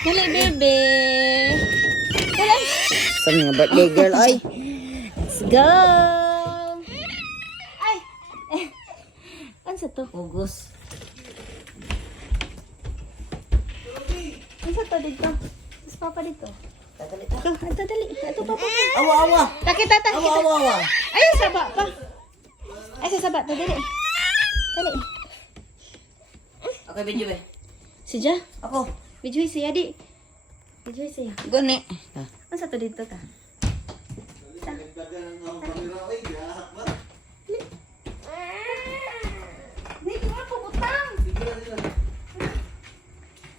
Dali, bebe. Dali. Sa mga birthday girl, ay. Let's go. Ay. Ano sa to? Ugos. Ano sa to dito? Mas papa dito. Tatali. Ito, dali. Ito, papa. Awa, awa. Takita. Awa, awa, awa. Ay, saba pa. Ay, sasaba. Dali. Dali. Okay, video ba? Si Ja. Ako. Bijuy siya, di. Bijuy siya. Gani. Ano sa to dito ta? Hindi, kaya puputang.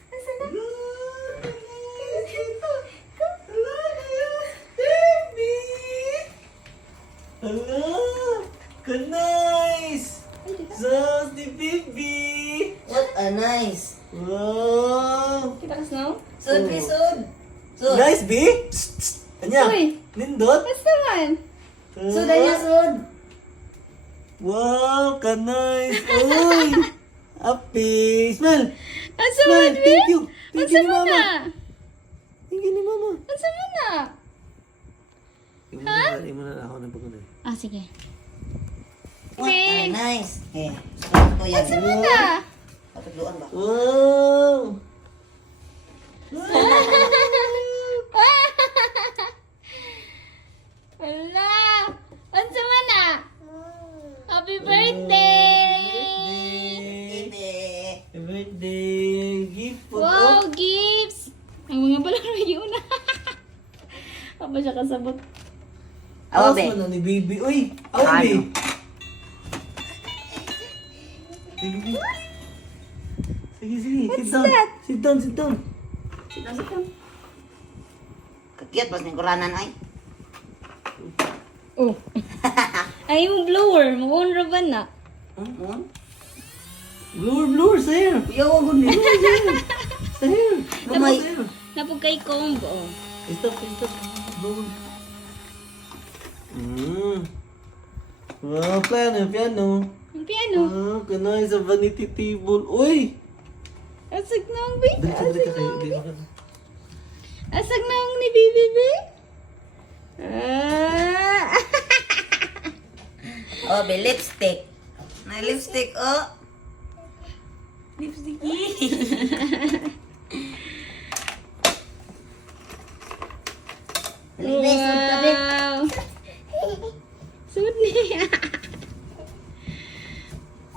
Nasaan na? Hello! Good nice! Ay, dito. Sos the baby! What a nice. Wow! Kita ka snow? Sud, sud. Sud. Nice, B? Anya? Uy. Nindot? Basta man. Sud, anya, sud. Wow, ka nice! Uy! Happy! Smile! Ang sama Smile! na, Thank you! Ang Thank you ni sama mama! na. Thank you ni mama! Ang sama na. Imo na ako ng pagkunay. Ah, sige. What a Wait. nice. Eh, suot ko yan. Ang sama na. Patugluan ba? Wow! Wala. Ang sama na. Happy birthday. Baby. Happy birthday! Gift po! Wow, gifts. Ang mga balaro yun na. Apa siya kasabot? Awa, Awas be. mo na ni baby. Uy! Awa, Ano? be! Sige, sige. Sige, sit down. that? Sit down, sit down. Kakiyat pas ni kuranan ay. Oh. Ay, yung blower. Mag-on ba na? Hmm? Blower, blower, sa hair. Yawa ko ni. Sa hair. Gamay. Sa hair. Napugkay combo. Stop, stop. Blower. Wow, piano, piano. Ang piano. Ah, kanay sa vanity table. Uy! Asag na ang baby. Dali ka, dali ka kayo. Dali ka. Asag na ang ni baby baby. Ah. Oh, be lipstick. May lipstick, oh. Lipstick. Wow. Suot niya.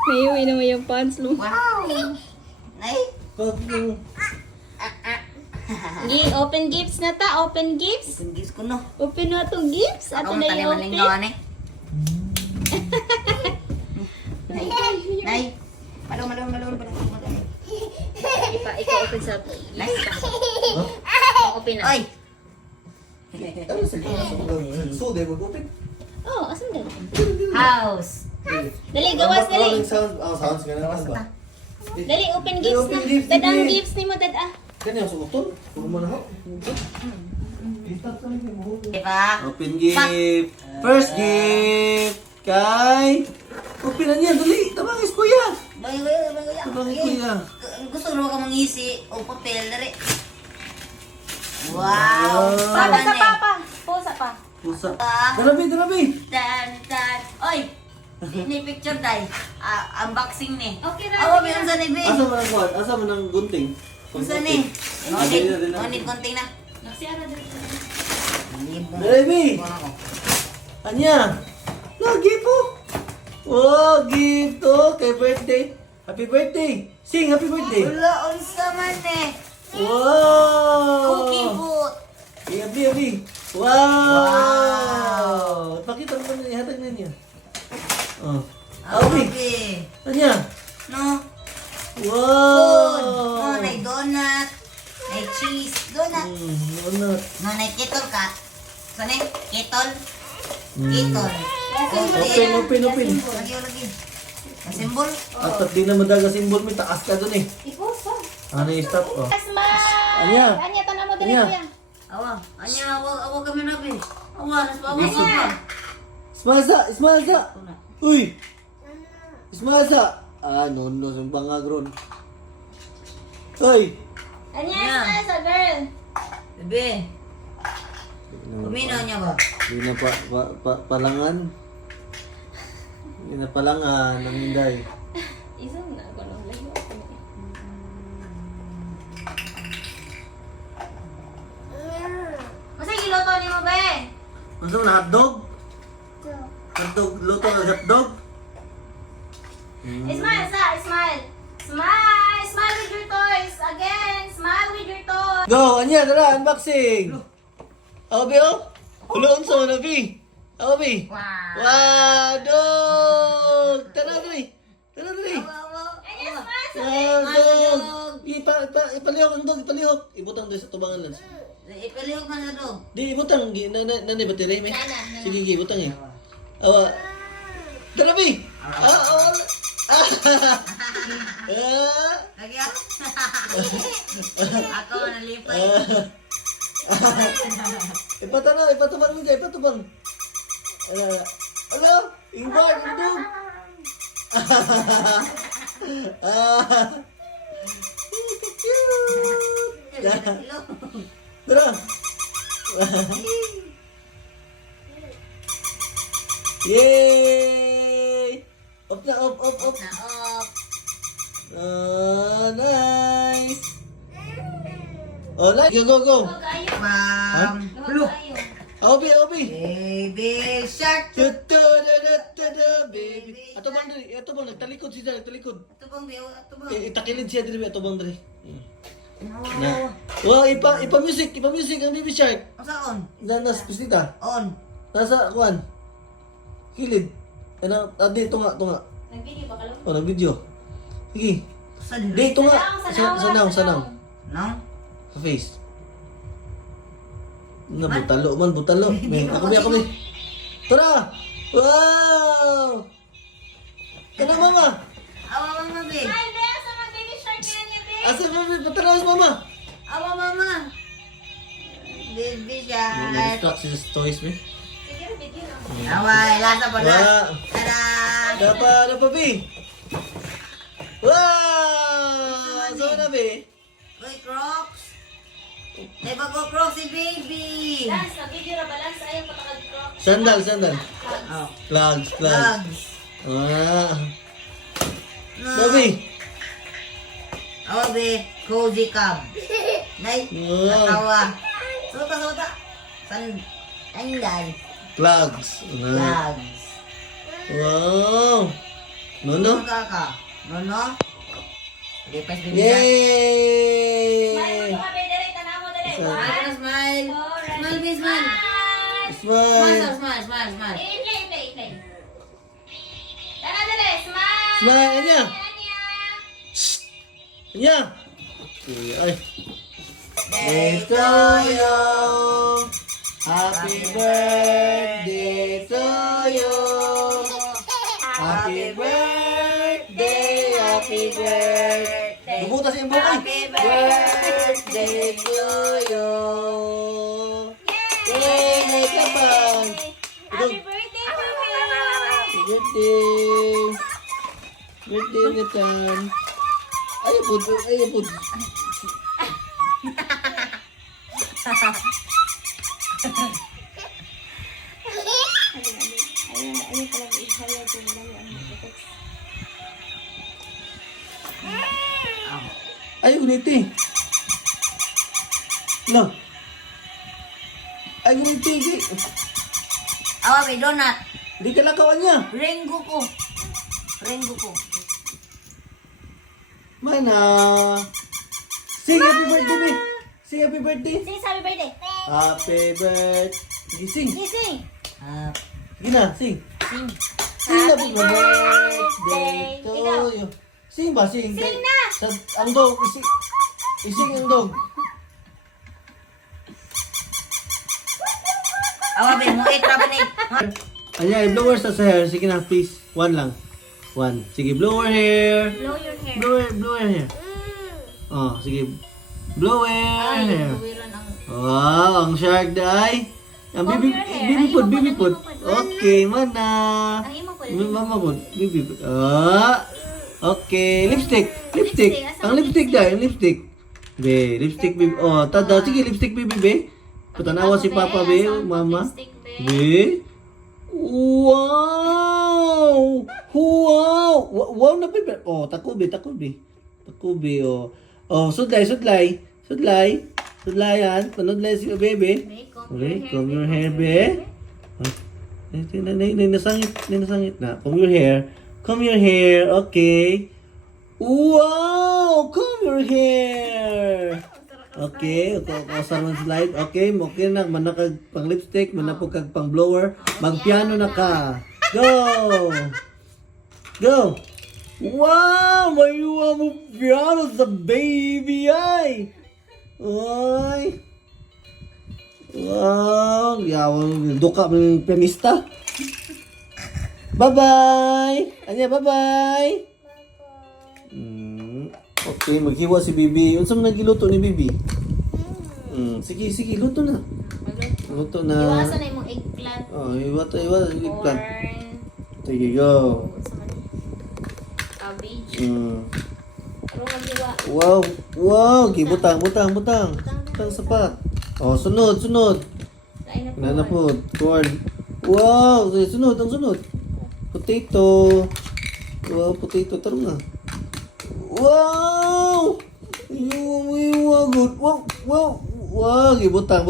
Mayuwi naman yung pants mo. Wow. Nay. Pag yung... Open gifts na ta. Open gifts. Kunggis ko no. Open na itong gifts. Ato Ako na tali yung malingawan open. eh. Nay. Nay. Malong. Ikaw open sa Nay. open na. Oy. Ano sa so, di mag-open? Oh, asan din? House. Dali, gawas, dali. Sounds ka na ba? Dali, open Dali, gifts open na. gifts, Dadang sige. gifts ni mo, dad ah. Kanya, sumutol. Huwag mo na ako. Diba? Open gift. First gift. Kay... Open na niya, dali. Tabangis kuya. Bayo. Tabangis kuya. Gusto mo ka mangisi o papel dali. Wow. Papa sa papa. Pusa pa. Pusa. Ah. Dalabi. Dan. Oy. Ni picture dai. Unboxing ni. Okay na. Awa meron sa ni be. Asa mo ng kuwan? Asa mo ng gunting? Unsa ni? Ngonit konting na. Nagsiyara dito. Dalabi. Anya. Lagi po. Wow, gift to. Kay birthday. Happy birthday. Sing happy birthday. Wala unsa man eh. Wow. Cookie boot. Abi. Wow. Pakita mo na ihatag na niya. Oh. Abi. Okay. Anya. No. Food. Wow. No, nay donut. Nay cheese. Donut. Donut. No, nay kettle cut. Saan eh? Kettle? Kettle. Open. Lagi. Symbol? At di na madaga simbol mo, taas ka dun eh. Ipusa. Ano yung stop? Oh. Smile. Anya. Anya, tanong mo dali Anya. kuya. Awa. Anya, awag kami na be. Awa, naspawa ka. Ismaza. Uy. Ismaza. Ah, no, yung bangagron. Uy. Anya, Yeah. smile sa girl. Bebe. Kuminaw niya ba? Hindi na palangan. Hindi na palangan ng Inday. Isang na ako nang layo ako. Masa giluto ni mo be? Ano na hotdog? Hotdog, luto ng hotdog? Smile sa, smile. Smile, smile with your toys. Again, smile with your toys. Go! Anya, tara, unboxing! Ako, Bi, oh? Ulo, unso, na, Bi? Ako, Bi? Wow. Wow, dog! Tara, dali! Tara, dali! Anya, smile sa. Wow, Smile, dog! Ipalihok ang dog, ipalihok! Ibutang doon sa tubangan lang. Ipalihog man na dog. Di, ibutang. Nanay, battery, may? Nana. Sige, sige, ibutang eh. Awa. Tara, Bi! Ah! Lagi ako. Ako nalipay. Ipatubang mo dyan, ipatubang. Hello? Ingbar, indog. Tara. Yay! Up na, up. Na-off. Nice. Oh, nice. Go. Huwag kayo. Wow. Huwag kayo. Obi. Baby shark. Baby. Ato bang, nagtalikod siya, nagtalikod. Ito bang biyo? Ito bang? Itakilid siya diri, ato bang diri. No. Wow, ipa-music ang Baby Shark. Asa on? Nas pistita. On. Nasa kuan. Kilid. Ano, di tunga. Nag-video ba ka lang? Oh, nag-video. Sige. Sa Di dili. tunga. Sanaw, Sanaw. No? Sa face. Na butalo man, butalo. May ako may. Tara. Wow! Kana mama. Awa mama be. Smile, be. Asa mag-baby shark na niya, be? Asa mama, patara mama. Awa mama. Baby shark. Nag-stock siya sa toys, me. Sige, video na. Awa, lasa pa na. Wow! Tada! Dapa, Bi. Wow! So na, Bi. Uy, Crocs. May bago Crocs si baby. Lance, na-video na ba? Lance, ayaw patakag-croc. Sandal. Oh. Plugs. Gloves. Ah. No. Babi. Awa be, cozy cub. Nay, Wow. natawa. Suta. Sandal. Plugs. Ah. Gloves. Wow! Nono? Kaka. No? Lipas baby shark. Smile mo Yay! to, be. Dali, tanaw mo, dali. Smile. One, Smile. two, Smile, be, smile. Smile! Smile. Play. Tara, dali. Smile. Smile, Anya. Anya. Anya! Okay, ay. Day to you. Happy birthday to you. Happy birthday. Bubutas yung buhay. Happy birthday to you. Yay! May kapal. Happy birthday to you. Birthday na tan. Ay, pud. Ayun talaga ihayag yung dalawa ang text. Ay, uniti. No. Ay, uniti. Awa be, donut. Di ka lakawan niya. Ringgo ko. Mana. Sing happy birthday, be. Sing happy birthday. Sing happy birthday. Happy birthday. Sige, sing. Sing. Sige na, sing. Sing. Sing happy Happy birthday to Ikaw. you. Sing ba? Sing. Sing na. Ang dog. Ising ang dog. Awa be, mo itra ba ni? Anya, blower sa hair. Sige na, please. One lang. One. Sige, blower hair. Blow your hair. Blower hair. Oh, sige. Blower hair. Buwiran ang... Wow, ang shark day. Ang Comb bibi your hair. bibi Ay, pod, mo bibi pod, pod. ay, mo pod. Okay, mana. Ang imo po. Mama pod, bibi pod. Ah. Okay, lipstick. Lipstick, asa Ang lipstick day, ang lipstick. Be, lipstick baby. Oh, tada, sige, lipstick baby, be. Patanawa si Papa, be, mama. Be. Wow! Wow! Wow na, be. Oh, takubi, takubi. Takubi, oh. Oh, sudlay, sudlay. Sudlay. Sudlayan. Panudlay si bebe. Okay, comb your hair, be. Nasangit na. Comb your hair. Comb your hair, okay. Wow! Comb your hair! Okay, sarang slide. Okay, okay na. Manakag pang lipstick, manapog kag pang blower. Magpiano na ka. Go! Go! Wow! Mayuwa mo piano sa baby ay! Ay! Wow! Yawan, duka mo yung pianista. Bye-bye! Anya, bye-bye! Okay, maghiwa si Bibi. Unsa man nagiluto ni Bibi? Sige, sige, luto na. Luto na. Iwasan na yung eggplant. Oh, iwata, eggplant. Corn. Sige, go. Cabbage. Pero maghiwa. Wow, wow. Okay, butang. Butang sapat. Oh, sunod. Lain na po. Nana po, corn. Wow, sige, sunod, ang sunod. Potato. Wow, potato. Taro na. Wow! Good. Wow, gibutang.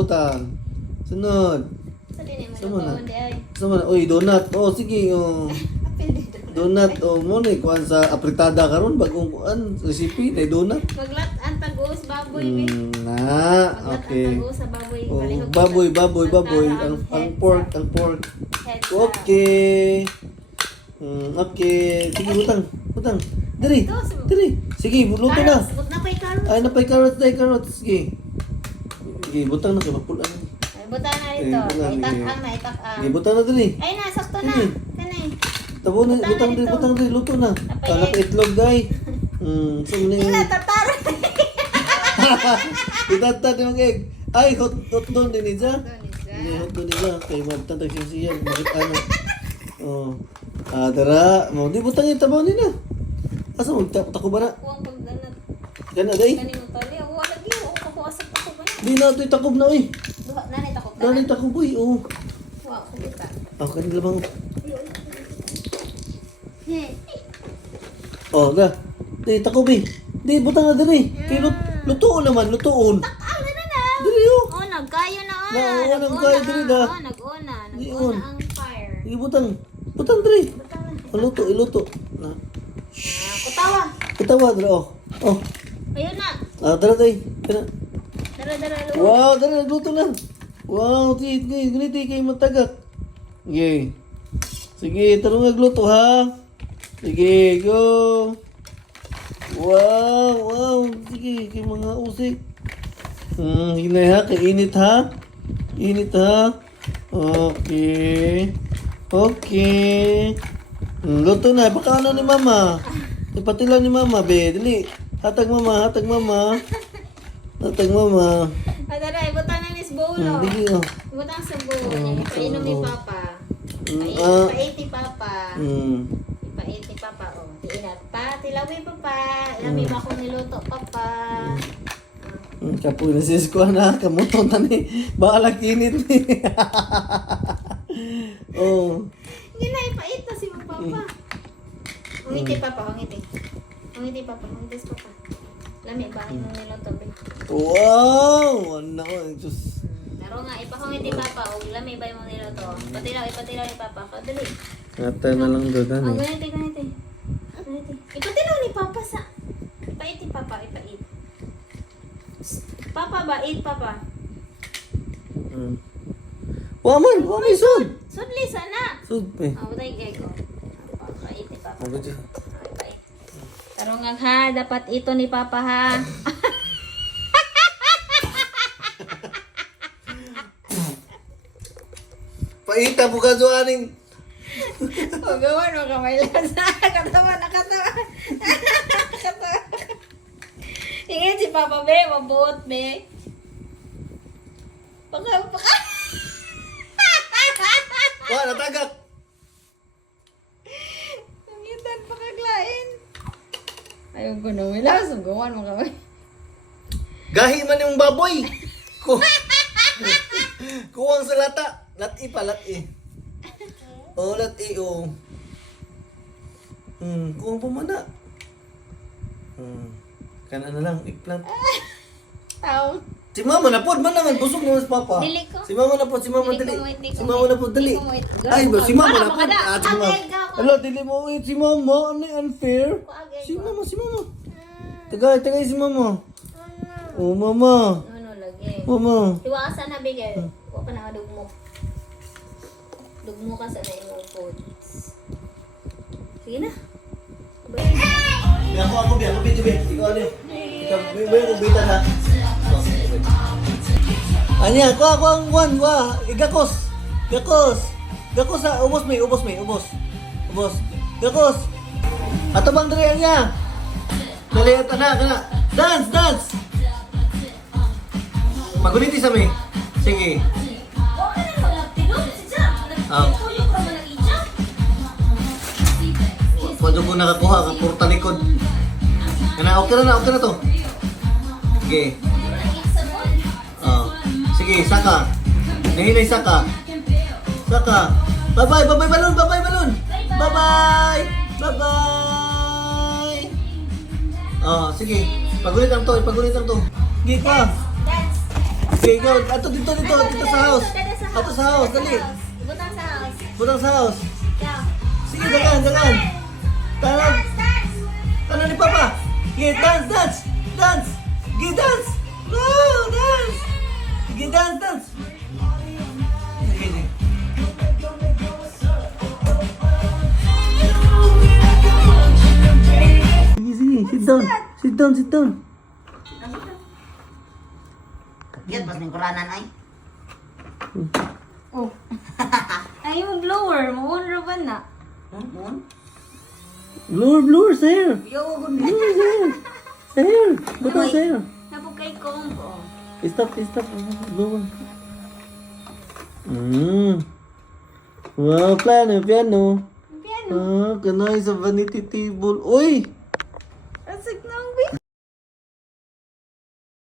Sunod. Sa din mo Sama na. lutuon di ay. Sama na. Uy, donut. Oh, sige. Oh. Apil dito. Donut. Oh, mo na kuan sa apritada karon bagong kuan recipe na donut. Maglat ang tag-uus baboy be. Na, Maglat okay. ang tag-uus sa baboy. Oh, Palihog baboy. sa- Ang head pork. head sa- Okay. Okay. Sige, butang. Diri. Sige, luto na. Carrots. But na pa'y carrots. Ay, napay carrots. Sige. Sige, butang na kay mapulan. Ay, buta na dito. Itak-ang. Sige, butang na diri. Ay na, sakto na. Sige. Kanay. Butang diri, luto na. Napay Kana pa itlog, guy. So muna Ila, yung... tatar. Itatad yung egg. Ay, hot doon din niya. Hindi, hot doon niya. Kay magtatag siya. Bakit ano? Oh. Tara. Di butang yung tabaw nila. Asa mo, tako ba na? Huwag pagdanat. Gana, day. Kani mo tali. Ako wala di. Ako kapuasap ako ba na? Di na ito'y takob na, oy. Duha na ni takot ka. Dali takob, oy. Oh. Wa ko kita. Kanila bang... He. Oh, ga. Di, takob, eh. Di, butang na dali. Kay lutoon naman, lutoon. Tak na na. Dali, oh. Oh, nagkayo na oh. Oo, nagkayo diri na. Oh, nag-una. Di, Nag-una on. ang fire. Di, butang. Butang, dali. Butang na. Iluto. Na. Kutawa. Katawa, dali, oh. Oh. Ayun na. Dala, day. Dala. Dara, luwa. Wow, dali, nagluto na. Wow, ganito kayo matagak. Sige. Sige, tarong nagluto, ha? Sige, go. Wow. Sige, kayo mga usik. Hinay ha, kainit ha? Init ha? Okay. Luto na, baka ano ni mama? Ipatila ni mama, be. Dali. Hatag mama. Dara, ibutang na ni Sbolo. Dali, oh. Ibutang sa buo niya. Ipainom ni Papa. Ipait ni Papa. Ipait ni Papa. Oh, tiinat pa. Tilawi Papa. Lami mo akong niluto Papa. Kapoy na sis ko na, kamuto na ni. Baka kinit ni. Oh. Hindi na, ipait na si Papa. Ungiti Papa, ungiti. Ungiti Papa, ungiti si Papa. Lami, bakit mo niluto be? Wow! Ano ko, Diyos. Laro nga, ipahungiti Papa. O lami ba yung niluto? Ipatilaw ni Papa. Dali. Nata na lang doon, Oh, ano? ganito. Ipatilaw ni Papa sa... Ipait ni Papa, ipait. Papa ba? Eat Papa. Waman, sud! Sudli sana. Sud, eh. Butay kay ko. Ipait ni Papa. Ako dyan. Ipait. Tarungag ha, dapat ito ni Papa ha. Paita po ka aning. O gawin mo kamay lasa. Katawa. Tingin si Papa be, mabuot be. Baka. Wah, natagak! Nangitan pa kaglain. Ayaw ko nung milas. Gawan mo kamay. Gahi man yung baboy. Kuwang sa lata. Lati pa, lati. Oh, lati, oh. Kuwang pumana. Kana na lang, eggplant. Tao. Si mama na po, man naman, busog naman si papa. Dili ko. Si mama na po, si mama Dili dali. ko, hindi ko, Si mama na po, dali. hindi ko, wait. Ay, ba, si mama Ano, na po. makada? Ah, si mama. Agay ka ako. Hello, dili mo wait, si mama. Ano yung unfair? Agay Si ko. mama, si mama. Tagay si mama. Oh, mama. Ano lagi? Mama. Iwasan na bigay. Huwag ka na dugmo. Dugmo ka sa na imong food. Sige na. Ako, Bibi. Ikaw ano yun? Ikaw, may kubitan ha? Anya, ako ang one, Gakos ha, ubos. Gakos. Ato bang dali, Anya? Dali, kana. Dance. Maguniti sa may. Sige. Pwede ko nakakuha, kapurta likod. Kana, okay na to. Sige. Sige, saka. Nahinay saka. Bye-bye balloon. Bye-bye. Sige. Pagulit lang to. Sige ka. Sige, go. Ato dito sa house. Dali. Butang sa house. Sige, dagan. Tanong ni Papa. Sige, dance. Sige, dance. Go, dance. Sige, dance. Sige. Sige, sit down. Yan, pas may kuranan ay. Oh. Ay, yung blower. Mawala ba na? Moon? Blower, sa hair. Yo, good Sa hair. Butang sa hair. Napugkay combo. Stop. Blower. Wow, piano. Piano. Kanay sa vanity table. Uy!